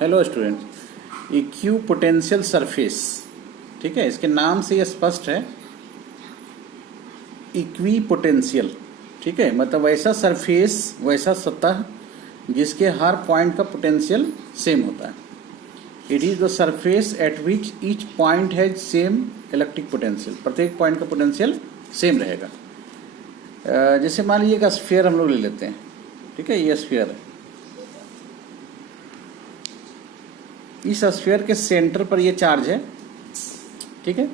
Hello students, इक्यू potential surface, ठीक है, इसके नाम से यह स्पष्ट है इक्वी पोटेंशियल, ठीक है, मतलब वैसा सरफेस, वैसा सतह जिसके हर पॉइंट का पोटेंशियल सेम होता है। It is the surface at which each point has same electric potential, प्रत्येक पॉइंट का पोटेंशियल सेम रहेगा। जैसे मान लीजिए एक स्फीयर हम लोग ले लेते हैं, ठीक है, ये स्फीयर है। इस स्फीयर के सेंटर पर ये चार्ज है, ठीक है।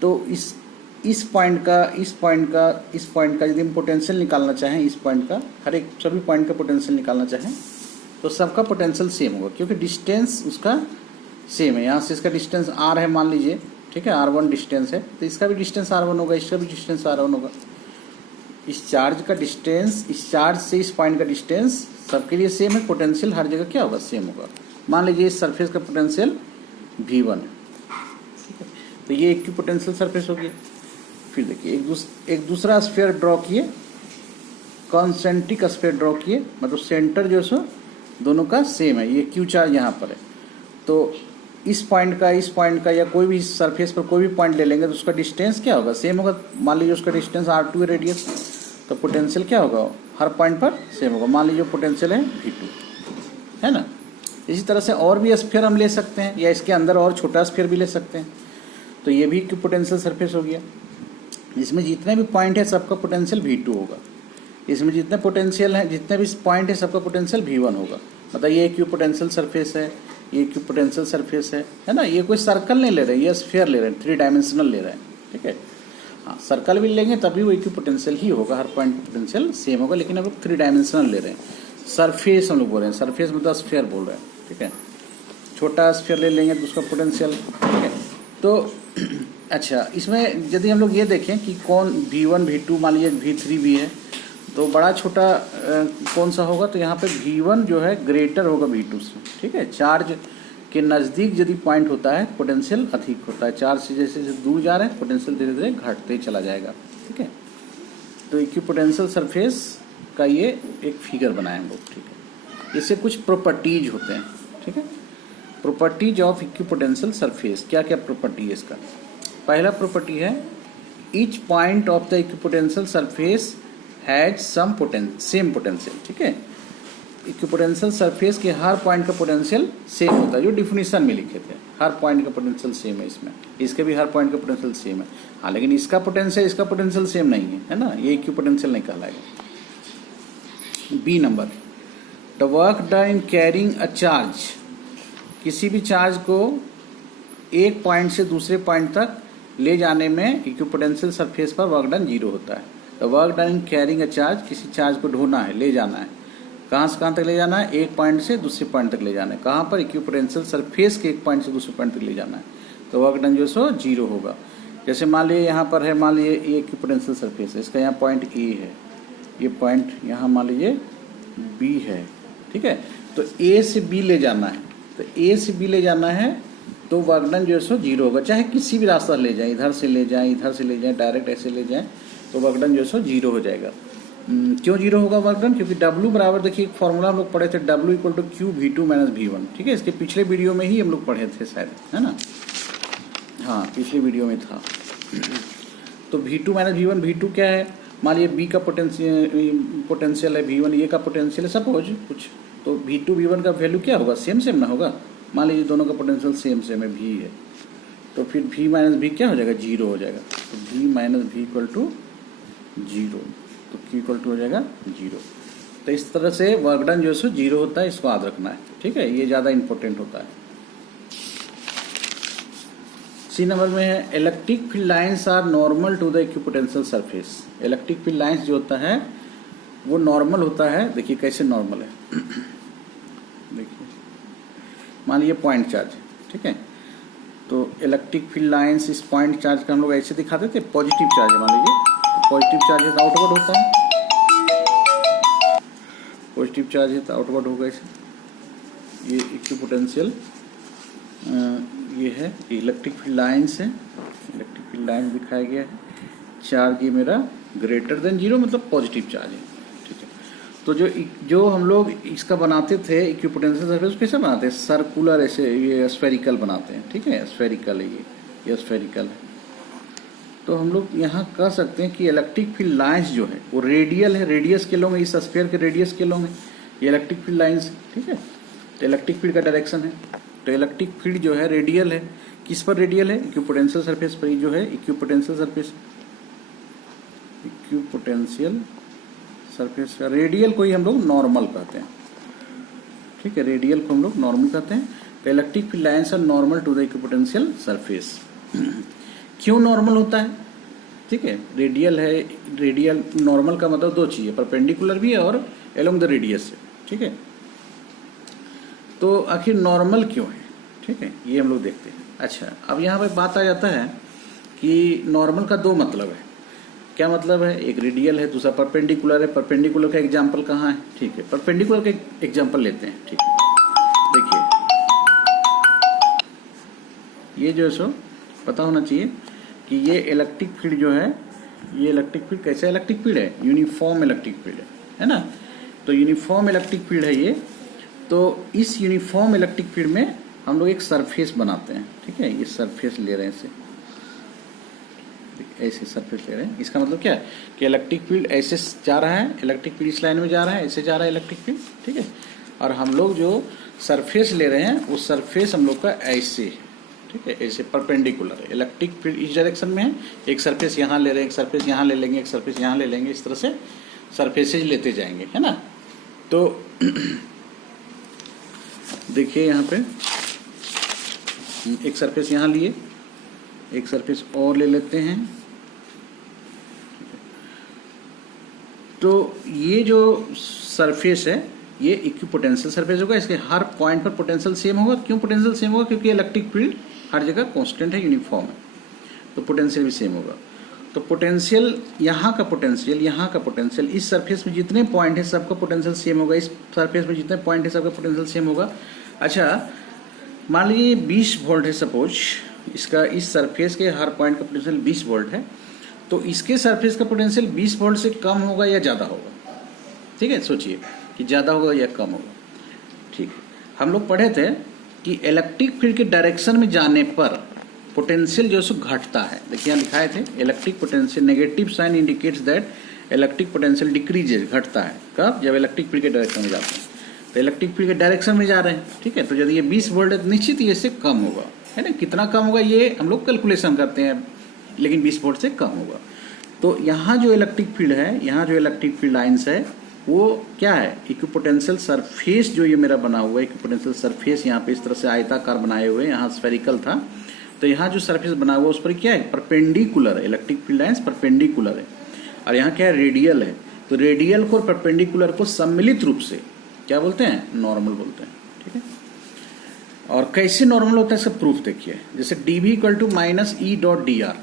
तो इस पॉइंट का यदि हम पोटेंशियल निकालना चाहें, इस पॉइंट का, हर एक सभी पॉइंट का पोटेंशियल निकालना चाहें तो सबका पोटेंशियल सेम होगा, क्योंकि डिस्टेंस उसका सेम है। यहाँ से इसका डिस्टेंस r है मान लीजिए, ठीक है, r1 डिस्टेंस है, तो इसका भी डिस्टेंस r1 होगा, इसका भी डिस्टेंस r1 होगा। इस चार्ज का डिस्टेंस, इस चार्ज से इस पॉइंट का डिस्टेंस सबके लिए सेम है, पोटेंशियल हर जगह क्या होगा, सेम होगा। मान लीजिए इस सरफेस का पोटेंशियल V1 है, ठीक है, तो ये एक की पोटेंशियल सरफेस होगी। फिर देखिए एक दूसरा स्फीयर ड्रॉ किए, कॉन्सेंट्रिक स्फीयर ड्रॉ किए, मतलब सेंटर जो है सो दोनों का सेम है। ये क्यू चार्ज यहाँ पर है, तो इस पॉइंट का या कोई भी सरफेस पर कोई भी पॉइंट ले लेंगे तो उसका डिस्टेंस क्या होगा, सेम होगा। मान लीजिए उसका डिस्टेंस R2 है, रेडियस, तो पोटेंशियल क्या होगा, हर पॉइंट पर सेम होगा। मान लीजिए पोटेंशियल है V2, है ना। इसी तरह से और भी स्फीयर हम ले सकते हैं, या इसके अंदर और छोटा स्फीयर भी ले सकते हैं, तो ये भी पोटेंशियल सरफेस हो गया। इसमें जितने भी पॉइंट है सबका पोटेंशियल V2 होगा। इसमें जितने पोटेंशियल हैं, जितने भी पॉइंट है सबका पोटेंशियल V1 होगा। मतलब ये क्यू पोटेंशियल सरफेस है, ये क्यू पोटेंशियल सरफेस है ना। ये कोई सर्कल नहीं ले रहे, ये स्फीयर ले रहे हैं, 3 डायमेंशनल ले रहे हैं, ठीक है। हाँ, सर्कल भी लेंगे तभी वो इक्वी पोटेंशियल ही होगा, हर पॉइंट का पोटेंशियल सेम होगा, लेकिन अब 3 डायमेंशनल ले रहे हैं। सरफेस हम लोग बोल रहे हैं, सरफेस मतलब स्फीयर बोल रहे हैं, ठीक है। छोटा स्फीयर ले लेंगे तो उसका पोटेंशियल, ठीक है। तो अच्छा, इसमें यदि हम लोग ये देखें कि कौन V1 V2 मान लीजिए V3 भी है, तो बड़ा छोटा कौन सा होगा, तो यहाँ पे V1 जो है ग्रेटर होगा V2 से, ठीक है। चार्ज के नज़दीक यदि पॉइंट होता है पोटेंशियल अधिक होता है, चार्ज से जैसे जैसे दूर जा रहे हैं पोटेंशियल धीरे धीरे घटते चला जाएगा, ठीक है। तो इक्विपोटेंशियल सरफेस का ये एक फिगर बनाए हम लोग, ठीक है। इससे कुछ प्रॉपर्टीज होते हैं, ठीक है। प्रॉपर्टीज ऑफ इक्विपोटेंशियल सरफेस, क्या क्या प्रॉपर्टी है इसका। पहला प्रॉपर्टी है each point of the equipotential surface has some same potential, ठीक है। इक्विपोटेंशियल सरफेस के हर पॉइंट का पोटेंशियल सेम होता है, जो डिफिनीशन में लिखे थे, हर पॉइंट का पोटेंशियल सेम है। इसमें इसके भी हर पॉइंट का पोटेंशियल सेम है। हाँ, लेकिन इसका पोटेंशियल सेम नहीं है ना, ये इक्विपोटेंशियल नहीं कहलाएगा। B number, the work done in carrying a charge, किसी भी चार्ज को एक पॉइंट से दूसरे पॉइंट तक ले जाने में इक्विपोटेंशियल सरफेस पर वर्क डन 0 होता है। The work done in carrying a charge, किसी चार्ज को ढोना है, ले जाना है, कहाँ से कहाँ तक ले जाना है, एक पॉइंट से दूसरे पॉइंट तक ले जाना है। कहाँ पर, इक्विपोटेंशियल सरफेस के एक पॉइंट से दूसरे पॉइंट तक ले जाना है, तो वर्क डन जो सो 0 होगा। जैसे मान लीजिए यहाँ पर है, मान लीजिए ये इक्विपोटेंशियल सरफेस है, इसका यहाँ पॉइंट ए है, ये पॉइंट यहाँ मान लीजिए बी है, ठीक है। तो ए से बी ले जाना है, तो ए से बी ले जाना है तो वर्क डन जो है सो 0 होगा। चाहे किसी भी रास्ता ले जाए, इधर से ले जाए, इधर से ले जाए, डायरेक्ट ऐसे ले जाए, तो वर्क डन जो है सो 0 हो जाएगा। क्यों 0 होगा वर्क डन, क्योंकि W बराबर, देखिए एक फॉर्मूला हम लोग पढ़े थे, W equal to Q V2 minus V1, ठीक है। इसके पिछले वीडियो में ही हम लोग पढ़े थे शायद, है ना। हाँ, पिछले वीडियो में था। तो V2 माइनस V1, V2 क्या है, मान लीजिए B का पोटेंशियल है, V1 ये का पोटेंशियल है सपोज कुछ, तो V2 V1 का वैल्यू क्या होगा, सेम ना होगा। मान लीजिए दोनों का पोटेंशियल सेम है, V है, तो फिर V माइनस V क्या हो जाएगा, 0 हो जाएगा। तो V minus V equal to 0, तो Q इक्वल टू हो जाएगा 0। तो इस तरह से वर्क डन जो है 0 होता है, इसको याद रखना है, ठीक है, ये ज़्यादा इंपॉर्टेंट होता है। सी नंबर में है electric field lines are normal to the equipotential surface. Electric field lines जो होता है वो नॉर्मल होता है। देखिए कैसे नॉर्मल है, देखिए मान लीजिए पॉइंट चार्ज, ठीक है, तो इलेक्ट्रिक फील्ड लाइंस इस पॉइंट चार्ज का हम लोग ऐसे दिखाते थे, पॉजिटिव चार्ज है मान लीजिए, तो पॉजिटिव चार्ज है तो आउटवर्ड होता है, पॉजिटिव चार्ज है तो आउटवर्ड होगा ऐसे। ये इक्विपोटेंशियल ये है, इलेक्ट्रिक फील्ड लाइंस है, इलेक्ट्रिक फील्ड लाइंस दिखाया गया है। चार्ज ये मेरा ग्रेटर देन 0 मतलब पॉजिटिव चार्ज है, ठीक है। तो जो हम लोग इसका बनाते थे इक्विपोटेंशियल सरफेस कैसे बनाते हैं, सर्कुलर, ऐसे ये स्फेरिकल बनाते हैं, ठीक है, स्फेरिकल है ये स्फेरिकल है। तो हम लोग यहाँ कह सकते हैं कि इलेक्ट्रिक फील्ड लाइंस जो है वो रेडियल है, रेडियस के लॉन्ग है, इस स्फीयर के रेडियस के लॉन्ग है ये इलेक्ट्रिक फील्ड लाइंस, ठीक है। तो इलेक्ट्रिक फील्ड का डायरेक्शन है, तो इलेक्ट्रिक फील्ड जो है रेडियल है, किस पर रेडियल है, इक्विपोटेंशियल सरफेस पर, जो है इक्विपोटेंशियल सरफेस, इक्विपोटेंशियल सरफेस का रेडियल को ही हम लोग नॉर्मल कहते हैं, ठीक है, रेडियल को हम लोग नॉर्मल कहते हैं। तो electric field lines are normal to the equipotential surface. क्यों नॉर्मल होता है, ठीक है, रेडियल है, रेडियल नॉर्मल का मतलब दो चीज़ है, परपेंडिकुलर भी है और एलोंग द रेडियस है, ठीक है। तो आखिर नॉर्मल क्यों है, ठीक है, ये हम लोग देखते हैं। अच्छा, अब यहाँ पे बात आ जाता है कि नॉर्मल का दो मतलब है, क्या मतलब है, एक रेडियल है, दूसरा परपेंडिकुलर है। परपेंडिकुलर का एग्जाम्पल कहाँ है, ठीक है, परपेंडिकुलर का एग्जाम्पल लेते हैं, ठीक है। देखिए ये जो है सो पता होना चाहिए कि ये इलेक्ट्रिक फील्ड जो है, ये इलेक्ट्रिक फील्ड कैसा इलेक्ट्रिक फील्ड है, यूनिफॉर्म इलेक्ट्रिक फील्ड है ना। तो यूनिफॉर्म इलेक्ट्रिक फील्ड है ये। तो इस यूनिफॉर्म इलेक्ट्रिक फील्ड में हम लोग एक सरफेस बनाते हैं, ठीक है, ये सरफेस ले रहे हैं, ऐसे सरफेस ले रहे हैं। इसका मतलब क्या है कि इलेक्ट्रिक फील्ड ऐसे जा रहा है, इलेक्ट्रिक फील्ड इस लाइन में जा रहा है, ऐसे जा रहा है इलेक्ट्रिक फील्ड, ठीक है। और हम लोग जो सरफेस ले रहे हैं वो सरफेस हम लोग का ऐसे है, ठीक है, ऐसे परपेंडिकुलर है। इलेक्ट्रिक फील्ड इस डायरेक्शन में है, एक सरफेस यहाँ ले रहे हैं, एक सरफेस यहाँ ले लेंगे, एक सरफेस यहाँ ले लेंगे, इस तरह से सरफेसेज लेते जाएंगे, है ना। तो देखिए यहाँ पे एक सरफेस यहाँ लिए, एक सरफेस और ले लेते हैं। तो ये जो सरफेस है ये इक्विपोटेंशियल सरफेस होगा, इसके हर पॉइंट पर पोटेंशियल सेम होगा। क्यों पोटेंशियल सेम होगा, क्योंकि इलेक्ट्रिक फील्ड हर जगह कांस्टेंट है, यूनिफॉर्म है, तो पोटेंशियल भी सेम होगा। तो पोटेंशियल, यहाँ का पोटेंशियल, यहाँ का पोटेंशियल, इस सरफेस में जितने पॉइंट है सबका पोटेंशियल सेम होगा, इस सरफेस में जितने पॉइंट है सबका पोटेंशियल सेम होगा। अच्छा, मान लीजिए 20 वोल्ट है सपोज, इसका इस सरफेस के हर पॉइंट का पोटेंशियल 20 वोल्ट है, तो इसके सरफेस का पोटेंशियल 20 वोल्ट से कम होगा या ज़्यादा होगा, ठीक है। सोचिए कि ज़्यादा होगा या कम होगा, ठीक है। हम लोग पढ़े थे कि इलेक्ट्रिक फील्ड के डायरेक्शन में जाने पर पोटेंशियल जो है घटता है। देखिए यहाँ लिखाए थे, electric potential negative sign indicates that electric potential decreases, घटता है कब, जब इलेक्ट्रिक फील्ड के डायरेक्शन में जाते हैं। तो इलेक्ट्रिक फील्ड के डायरेक्शन में जा रहे हैं, ठीक है। तो यदि ये 20 वोल्ट है तो निश्चित ही इससे कम होगा, है ना। कितना कम होगा ये हम लोग कैलकुलेशन करते हैं, लेकिन 20 वोल्ट से कम होगा। तो यहाँ जो इलेक्ट्रिक फील्ड है, यहाँ जो इलेक्ट्रिक फील्ड लाइन्स है वो क्या है, इक्विपोटेंशियल सरफेस जो ये मेरा बना हुआ है, इक्विपोटेंशियल सरफेस यहाँ पे इस तरह से आयताकार बनाए हुए, यहाँ स्फेरिकल था, तो यहाँ जो सरफेस बना हुआ है उस पर क्या है, परपेंडिकुलर है, इलेक्ट्रिक फील्ड लाइन्स परपेंडिकुलर है। और यहाँ क्या है, रेडियल है। तो रेडियल को और परपेंडिकुलर को सम्मिलित रूप से क्या बोलते हैं, नॉर्मल बोलते हैं, ठीक है। और कैसे नॉर्मल होता है इसका प्रूफ देखिए, जैसे dv = -E.dr,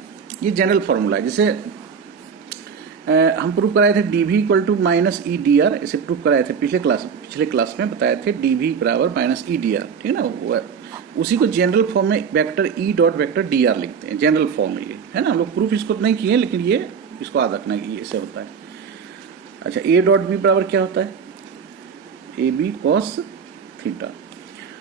ये जनरल फॉर्मूला है। जैसे हम प्रूफ कराए थे dv = -E.dr, इसे प्रूफ कराए थे पिछले क्लास में बताए थे dv = -E.dr, ठीक है ना। वो उसी को जनरल फॉर्म में वेक्टर E.dr लिखते हैं, जनरल फॉर्म में ये है ना। हम लोग प्रूफ इसको नहीं किए, लेकिन ये इसको याद रखना है, ये ऐसे होता है। अच्छा, A.B बराबर क्या होता है, AB cos थीटा।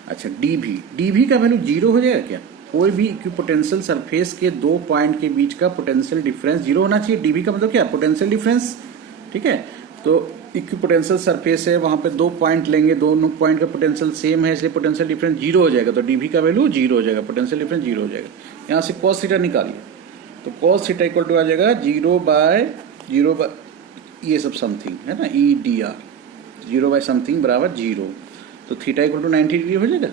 अच्छा, dv का वैल्यू 0 हो जाएगा क्या, कोई भी इक्विपोटेंशियल सरफेस के दो पॉइंट के बीच का पोटेंशियल डिफरेंस 0 होना चाहिए। dv का मतलब क्या, पोटेंशियल डिफरेंस, ठीक है। तो इक्विपोटेंशियल सरफेस है, वहां पे दो पॉइंट लेंगे, दोनों पॉइंट का पोटेंशियल सेम है, इसलिए पोटेंशियल डिफरेंस 0 हो जाएगा। तो dv का वैल्यू 0 हो जाएगा, पोटेंशियल डिफरेंस 0 हो जाएगा। यहाँ से cos थीटा निकालिए, तो cos थीटा = आ जाएगा 0/0 ये सब समथिंग है ना, E.dr 0/समथिंग बराबर 0। तो थीटा = 90 डिग्री हो जाएगा।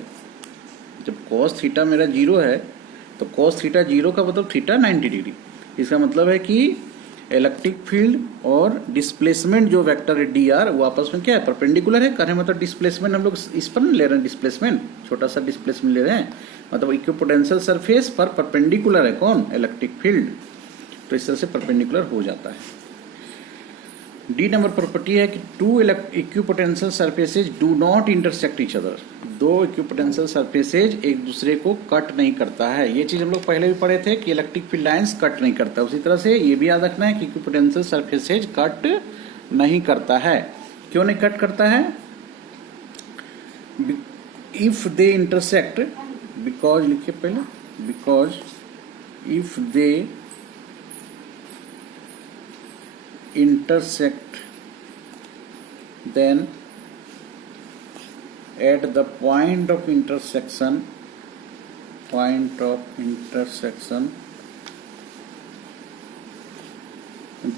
जब cos थीटा मेरा 0 है तो cos थीटा 0 का मतलब थीटा 90 डिग्री। इसका मतलब है कि इलेक्ट्रिक फील्ड और डिस्प्लेसमेंट जो वेक्टर है dr वो आपस में क्या है, परपेंडिकुलर है। कहने मतलब डिस्प्लेसमेंट हम लोग इस पर ले रहे हैं, डिस्प्लेसमेंट छोटा सा डिस्प्लेसमेंट ले रहे हैं, मतलब इक्विपोटेंशियल सरफेस पर परपेंडिकुलर है कौन, इलेक्ट्रिक फील्ड। तो इस तरह से परपेंडिकुलर हो जाता है। डी नंबर प्रॉपर्टी है कि two equipotential surfaces do not intersect each other, दो इक्विपोटेंशियल सरफेसेज एक दूसरे को कट नहीं करता है। ये चीज हम लोग पहले भी पढ़े थे कि इलेक्ट्रिक फील्ड लाइंस कट नहीं करता। उसी तरह से ये भी याद रखना है कि इक्विपोटेंशियल सरफेसेज कट नहीं करता है। क्यों नहीं कट करता है? इफ दे इंटरसेक्ट, बिकॉज लिखिए पहले, because if they intersect, then at the point of intersection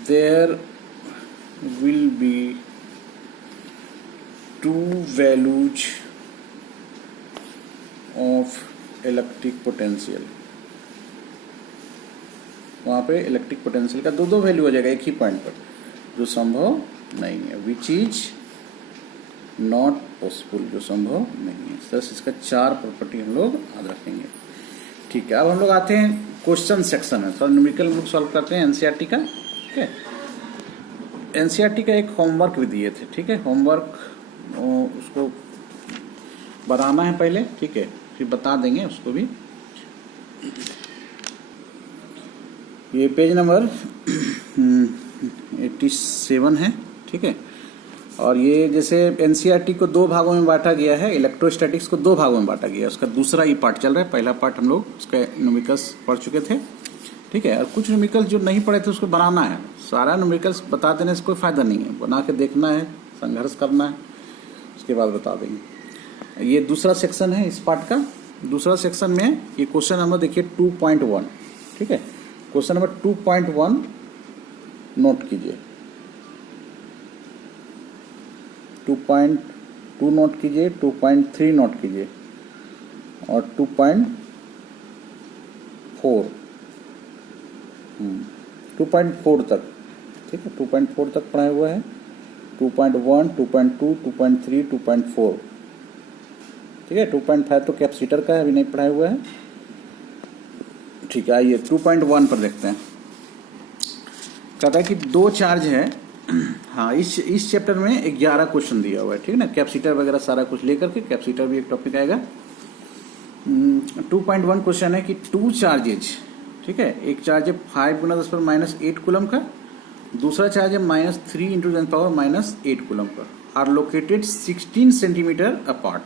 there will be two values of electric potential. वहाँ पे इलेक्ट्रिक पोटेंशियल का दो वैल्यू हो जाएगा एक ही पॉइंट पर, जो संभव नहीं है, विच इज नॉट पॉसिबल, जो संभव नहीं है। बस इसका 4 प्रॉपर्टी हम लोग याद रखेंगे। ठीक है, अब हम लोग आते हैं क्वेश्चन सेक्शन में। थोड़ा न्यूमेरिकल हम लोग सॉल्व करते हैं एनसीईआरटी का। ठीक है, एनसीईआरटी का एक होमवर्क भी दिए थे। ठीक है, होमवर्क उसको बनाना है पहले, ठीक है, फिर बता देंगे उसको भी। ये पेज नंबर 87 है। ठीक है, और ये जैसे एनसीईआरटी को 2 भागों में बांटा गया है, इलेक्ट्रोस्टैटिक्स को 2 भागों में बांटा गया है। उसका दूसरा ही पार्ट चल रहा है। पहला पार्ट हम लोग उसका न्यूमेरिकल्स पढ़ चुके थे। ठीक है, और कुछ न्यूमेरिकल्स जो नहीं पढ़े थे उसको बनाना है। सारा न्यूमेरिकल्स बता देने से कोई फायदा नहीं है, बना के देखना है, संघर्ष करना है, उसके बाद बता देंगे। ये दूसरा सेक्शन है इस पार्ट का। दूसरा सेक्शन में ये क्वेश्चन नंबर देखिए 2.1। ठीक है, क्वेश्चन नंबर 2.1 नोट कीजिए, 2.2 नोट कीजिए, 2.3 नोट कीजिए और 2.4 2.4 तक। ठीक है, 2.4 तक पढ़ाया हुआ है। 2.1, 2.2, 2.3, 2.4। ठीक है, 2.5 तो कैपेसिटर का है, अभी नहीं पढ़ाया हुआ है। ठीक है, आइए 2.1 पर देखते हैं। कहता है कि 2 चार्ज है। हाँ, इस चैप्टर में 11 क्वेश्चन दिया हुआ है। ठीक है ना, कैपेसिटर वगैरह सारा कुछ लेकर के, कैपेसिटर भी एक टॉपिक आएगा। 2.1 क्वेश्चन है कि 2 चार्जेज, ठीक है, एक चार्ज है 5 × 10⁻8 कूलम का, दूसरा चार्ज है -3 × 10⁻8 कूलम का, आर लोकेटेड 16 सेंटीमीटर अपार्ट।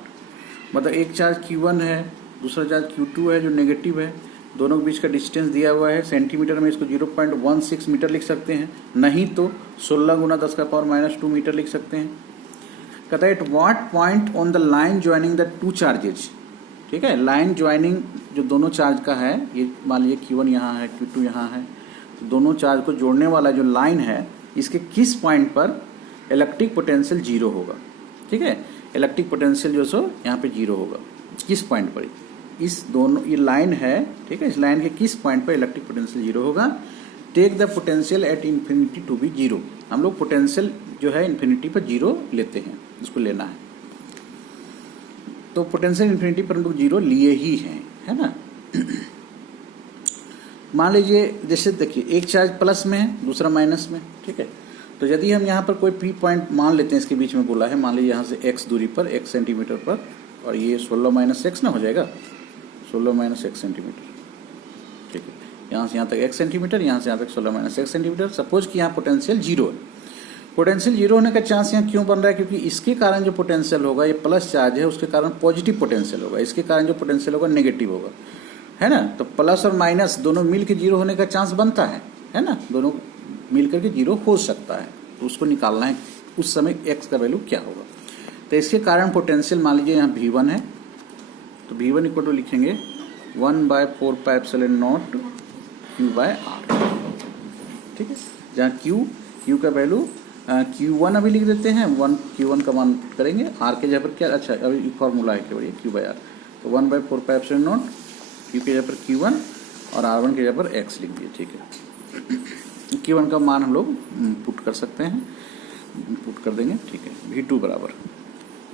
मतलब एक चार्ज Q1 है, दूसरा चार्ज Q2 है जो नेगेटिव है, दोनों के बीच का डिस्टेंस दिया हुआ है। सेंटीमीटर में इसको 0.16 मीटर लिख सकते हैं, नहीं तो 16 × 10⁻² मीटर लिख सकते हैं। कहता है at what point on the line joining the 2 charges. ठीक है, लाइन ज्वाइनिंग जो दोनों चार्ज का है, ये मान लीजिए Q1 यहाँ है, Q2 यहाँ है, तो दोनों चार्ज को जोड़ने वाला जो लाइन है, इसके किस पॉइंट पर इलेक्ट्रिक पोटेंशियल 0 होगा। ठीक है, इलेक्ट्रिक पोटेंशियल जो सो यहाँ पे 0 होगा, किस पॉइंट पर, इस दोनों, ये लाइन है, ठीक है, इस लाइन के किस पॉइंट पर इलेक्ट्रिक पोटेंशियल 0 होगा। Take the potential at infinity to be 0। हम लोग पोटेंशियल जो है इन्फिनिटी पर 0 लेते हैं, इसको लेना है। तो पोटेंशियल इन्फिनिटी पर हम लोग 0 लिए ही हैं, है ना। मान लीजिए जैसे देखिए एक चार्ज प्लस में है, दूसरा माइनस में। ठीक है, तो यदि हम यहाँ पर कोई P पॉइंट मान लेते हैं, इसके बीच में बोला है, मान लीजिए यहाँ से x दूरी पर, x सेंटीमीटर पर, और ये 16 - x ना हो जाएगा, 16 - x सेंटीमीटर। ठीक है, यहाँ से यहाँ तक x सेंटीमीटर, यहाँ से यहाँ तक 16 - x सेंटीमीटर। सपोज कि यहाँ पोटेंशियल 0 है। पोटेंशियल 0 होने का चांस यहाँ क्यों बन रहा है? क्योंकि इसके कारण जो पोटेंशियल होगा, ये प्लस चार्ज है, उसके कारण पॉजिटिव पोटेंशियल होगा, इसके कारण जो पोटेंशियल होगा नेगेटिव होगा, है ना। तो प्लस और माइनस दोनों मिल के 0 होने का चांस बनता है ना, दोनों मिल करके 0 हो सकता है। तो उसको निकालना है उस समय x का वैल्यू क्या होगा। तो इसके कारण पोटेंशियल मान लीजिए यहाँ V1 है, तो V1 इक्वल टू लिखेंगे 1/4πε0 Q/R। ठीक है, जहाँ Q का वैल्यू Q1 अभी लिख देते हैं, Q1 का मान करेंगे, R के जगह पर क्या, अच्छा अभी फॉर्मूला है क्या बढ़िया, Q/R। तो 1/4πε0 Q के जगह पर Q1 और R1 के जगह पर X लिख दिए। ठीक है, Q1 का मान हम लोग पुट कर सकते हैं, पुट कर देंगे। ठीक है, V2 बराबर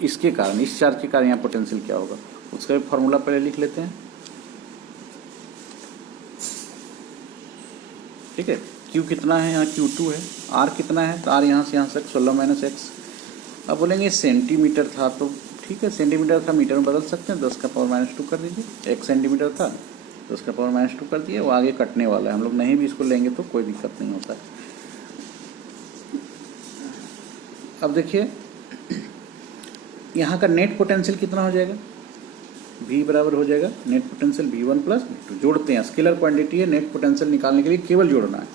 इसके कारण, इस चार्ज के कारण यहाँ पोटेंशियल क्या होगा, उसका भी फॉर्मूला पहले लिख लेते हैं। ठीक है, Q कितना है, यहाँ Q2 है, R कितना है, तो R यहाँ से यहाँ तक 16 - x। अब बोलेंगे सेंटीमीटर था, तो ठीक है, सेंटीमीटर था मीटर में बदल सकते हैं, 10⁻² कर दीजिए। 1 सेंटीमीटर था, 10⁻² कर दिए, वो आगे कटने वाला है, हम लोग नहीं भी इसको लेंगे तो कोई दिक्कत नहीं होता है। अब देखिए यहाँ का नेट पोटेंशियल कितना हो जाएगा, V बराबर हो जाएगा net potential V1 plus V2। जोड़ते हैं, स्केलर क्वांटिटी है, नेट पोटेंशियल निकालने के लिए केवल जोड़ना है।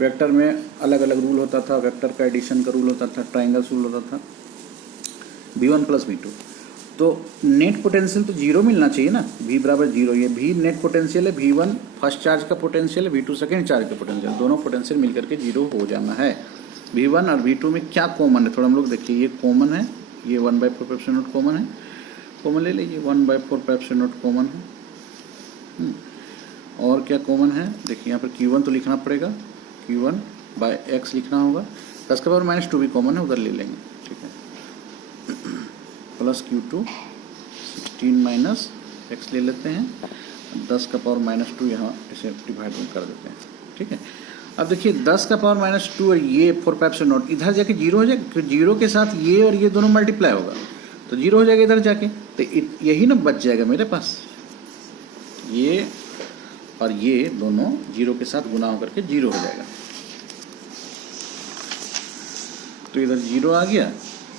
वेक्टर में अलग अलग रूल होता था, वेक्टर का एडिशन का रूल होता था, ट्राइंगल्स रूल होता था। V1 प्लस V2, तो नेट पोटेंशियल तो जीरो मिलना चाहिए ना, V बराबर जीरो। ये V नेट पोटेंशियल है, V1 फर्स्ट चार्ज का पोटेंशियल है, V2 सेकेंड चार्ज का पोटेंशियल, दोनों पोटेंशियल मिलकर के जीरो हो जाना है। V1 और V2 में क्या कॉमन है, थोड़ा हम लोग देखिए, ये कॉमन है, ये 1/4 पाई एप्सिलॉन नॉट कॉमन है, कॉमन ले लीजिए, 1/4 पाई एप्सिलॉन नॉट कॉमन है। और क्या कॉमन है, देखिए यहाँ पर Q1 तो लिखना पड़ेगा, Q1 बाय x लिखना होगा, 10 का पावर माइनस 2 भी कॉमन है, उधर ले लेंगे, ठीक है, प्लस Q2 16 माइनस x ले लेते हैं, 10 का पावर माइनस 2 यहाँ इसे डिवाइड कर देते हैं, ठीक है। अब देखिए 10 का पावर माइनस 2 और ये 4 पाई एप्सिलॉन नॉट इधर जाके जीरो हो जाएगा, क्योंकि जीरो के साथ ये और ये दोनों मल्टीप्लाई होगा तो जीरो हो जाएगा इधर जाके, तो यही ना बच जाएगा मेरे पास, ये और ये दोनों जीरो के साथ गुना होकर के जीरो हो जाएगा, तो इधर जीरो आ गया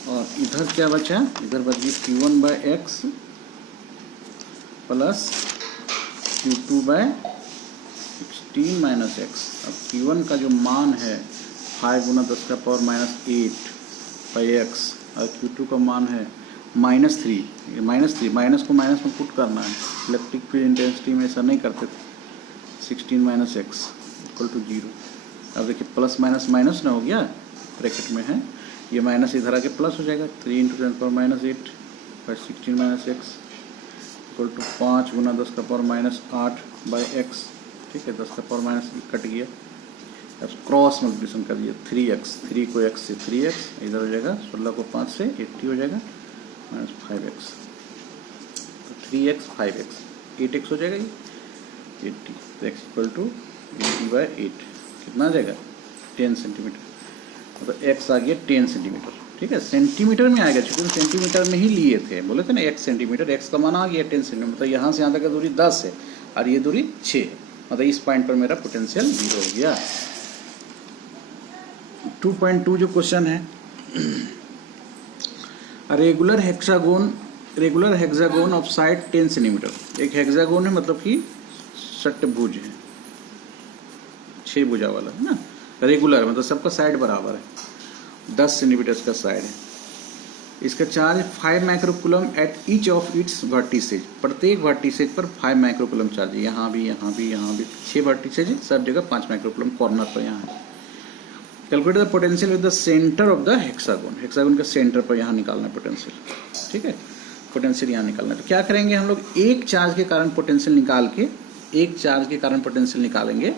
और इधर क्या बचा, इधर बच गई Q1 by x plus Q2 by 16 minus x. अब Q1 का जो मान है 5 गुना 10 का पावर माइनस 8 बाई एक्स और Q2 का मान है -3, माइनस को माइनस में पुट करना है, इलेक्ट्रिक फील्ड इंटेंसिटी में ऐसा नहीं करते थे। 16 माइनस एक्स इक्वल टू 0। अब देखिए प्लस माइनस माइनस ना हो गया, ब्रैकेट में है, ये माइनस इधर आके प्लस हो जाएगा, 3 × 10 power minus 8 by 16 minus x equal to 5 गुना 10 का पावर माइनस 8 बाई एक्स, ठीक है, 10 का पावर माइनस कट गया, अब क्रॉस मल्टीप्लिकेशन कर दिया, 3x, 3 को x से 3x, इधर हो जाएगा 16 को 5 से 80 हो जाएगा माइनस 5x, तो 3x 5x 8x हो जाएगा ये 80, तो x इक्वल टू 80 बाई 8 कितना आ जाएगा 10 सेंटीमीटर, मतलब x आ गया 10 सेंटीमीटर, ठीक है, सेंटीमीटर में आएगा, चूँकि सेंटीमीटर में ही लिए थे, बोले थे ना x सेंटीमीटर, x का मान आ गया 10 सेंटीमीटर, मतलब यहाँ से यहाँ तक का दूरी 10 है और ये दूरी 6 है, मतलब इस पॉइंट पर मेरा पोटेंशियल 0 हो गया। 2.2 जो क्वेश्चन है, regular hexagon of side 10 centimetre. एक हेक्सागोन है मतलब कि षटभुज है, 6 भुजा वाला है ना, रेगुलर मतलब सबका साइड बराबर है, 10 सेंटीमीटर का साइड है। इसका charge 5 microcoulomb at each of its vertices, प्रत्येक वर्टिसेज पर 5 माइक्रोकूलम चार्ज है, यहाँ भी 6 वर्टिसेज है, सब जगह 5 माइक्रोकूलम कॉर्नर पर यहाँ है। Calculate the potential with the centre of the hexagon, hexagon के सेंटर पर यहाँ निकालना है पोटेंशियल, ठीक है, पोटेंशियल यहाँ निकालना है। तो क्या करेंगे हम लोग, एक चार्ज के कारण पोटेंशियल निकालेंगे,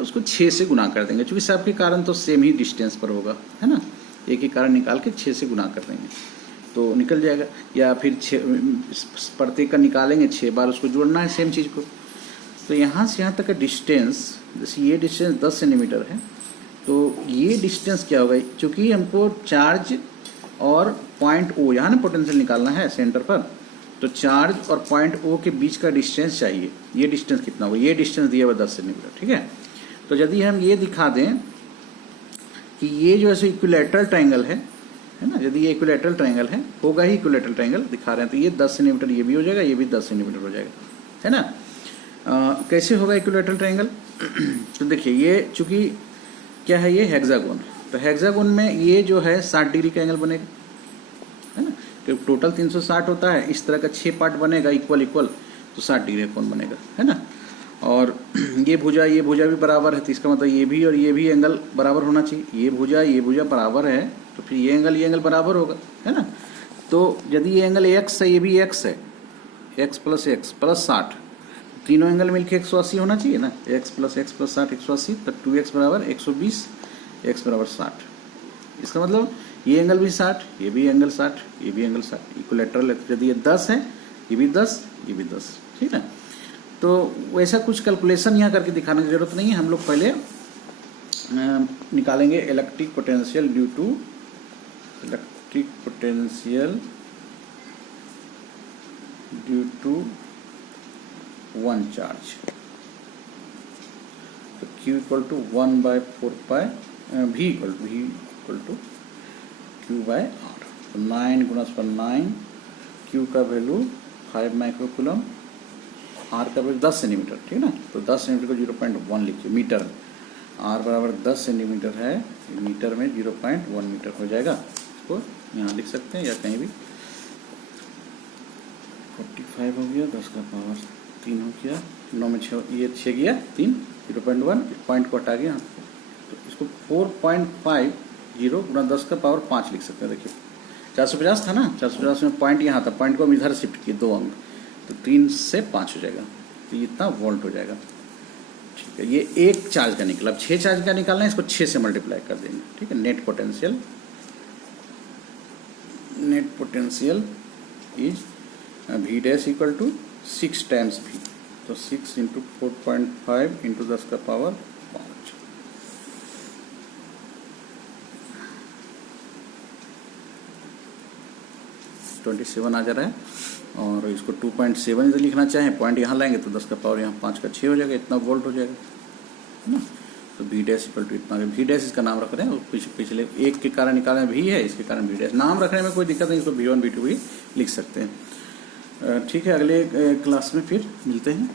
उसको 6 से गुना कर देंगे, क्योंकि सबके कारण तो सेम ही डिस्टेंस पर होगा, है ना, एक ही कारण निकाल के 6 से गुना कर देंगे तो निकल जाएगा, या फिर 6 प्रत्येक का निकालेंगे, 6 बार उसको जोड़ना है सेम चीज़ को। तो यहाँ से यहाँ तक का डिस्टेंस, जैसे ये डिस्टेंस 10 सेंटीमीटर है, तो ये डिस्टेंस क्या होगा, क्योंकि हमको चार्ज और पॉइंट O यहाँ ना पोटेंशियल निकालना है सेंटर पर, तो चार्ज और पॉइंट O के बीच का डिस्टेंस चाहिए, ये डिस्टेंस कितना होगा, ये डिस्टेंस दिया हुआ 10 सेंटीमीटर, ठीक है। तो यदि हम ये दिखा दें कि ये जो ऐसे इक्विलैटरल ट्रायंगल है ना, यदि ये इक्विलैटरल ट्रायंगल है, होगा ही इक्विलैटरल ट्रायंगल दिखा रहे हैं, तो ये 10 सेंटीमीटर ये भी हो जाएगा, ये भी 10 सेंटीमीटर हो जाएगा, है ना। कैसे होगा इक्विलैटरल ट्रायंगल, तो देखिए ये चूंकि क्या है, ये हेक्सागोन, तो हेक्सागोन में ये जो है 60 डिग्री का एंगल बनेगा, है ना, तो टोटल 360 होता है, इस तरह का 6 पार्ट बनेगा इक्वल तो 60 डिग्री कौन बनेगा, है ना। और ये भुजा भी बराबर है, तो इसका मतलब ये भी और ये भी एंगल बराबर होना चाहिए, ये भुजा बराबर है, तो फिर ये एंगल बराबर होगा, है ना। तो यदि ये एंगल x है, ये भी x है, x प्लस 60, तीनों एंगल मिलके 180 होना चाहिए ना, x प्लस 60 180, तो 2x बराबर 120, x बराबर 60। इसका मतलब ये एंगल भी 60, ये भी एंगल 60, ये भी एंगल 60, इक्विलैटरल है, तो यदि ये 10 है, ये भी 10, ये भी 10, ठीक है। तो वैसा कुछ कैलकुलेशन यहाँ करके दिखाने की जरूरत नहीं है, हम लोग पहले निकालेंगे electric potential due to one charge, तो Q equal to 1/4 pi, V equal to Q by R, तो 9 गुणस पर 9, Q का वैल्यू 5 माइक्रोकूलम, R का वैल्यू 10 सेंटीमीटर, ठीक है ना। तो 10 सेंटीमीटर को 0.1 लिखिए मीटर में, R बराबर 10 सेंटीमीटर है, मीटर में 0.1 मीटर हो जाएगा। इसको यहाँ लिख सकते हैं या कहीं भी। 45 हो गया, 10 का पावर 3 हो गया, 9 में 6, ये 6 गया 3, 0.1, पॉइंट को हटा गया। तो इसको 4.50 गुणा 10 का पावर 5 लिख सकते हैं। देखिए 450 था ना, 450 में पॉइंट यहाँ था, पॉइंट को हम इधर शिफ्ट किए 2 अंक, तो 3 से 5 हो जाएगा, तो ये इतना वोल्ट हो जाएगा। ठीक है, ये एक चार्ज का निकला। अब 6 चार्ज का निकालना है, इसको 6 से मल्टीप्लाई कर देंगे। ठीक है, net potential is V dash equal to 6 times V, तो 6 इंटू 4.5 इंटू 10 का पावर 5। तो 27 आ जा रहा है, और इसको 2.7 से लिखना चाहें, पॉइंट यहाँ लाएंगे तो 10 का पावर यहाँ 5 का 6 हो जाएगा, इतना वोल्ट हो जाएगा, है ना। तो V डैश इक्वल टू इतना, V डैश इसका नाम रख रहे हैं, पिछले एक के कारण निकालना V है, इसके कारण V डैश। नाम रखने में कोई दिक्कत नहीं, इसको V1 V2 भी लिख सकते हैं। ठीक है, अगले क्लास में फिर मिलते हैं।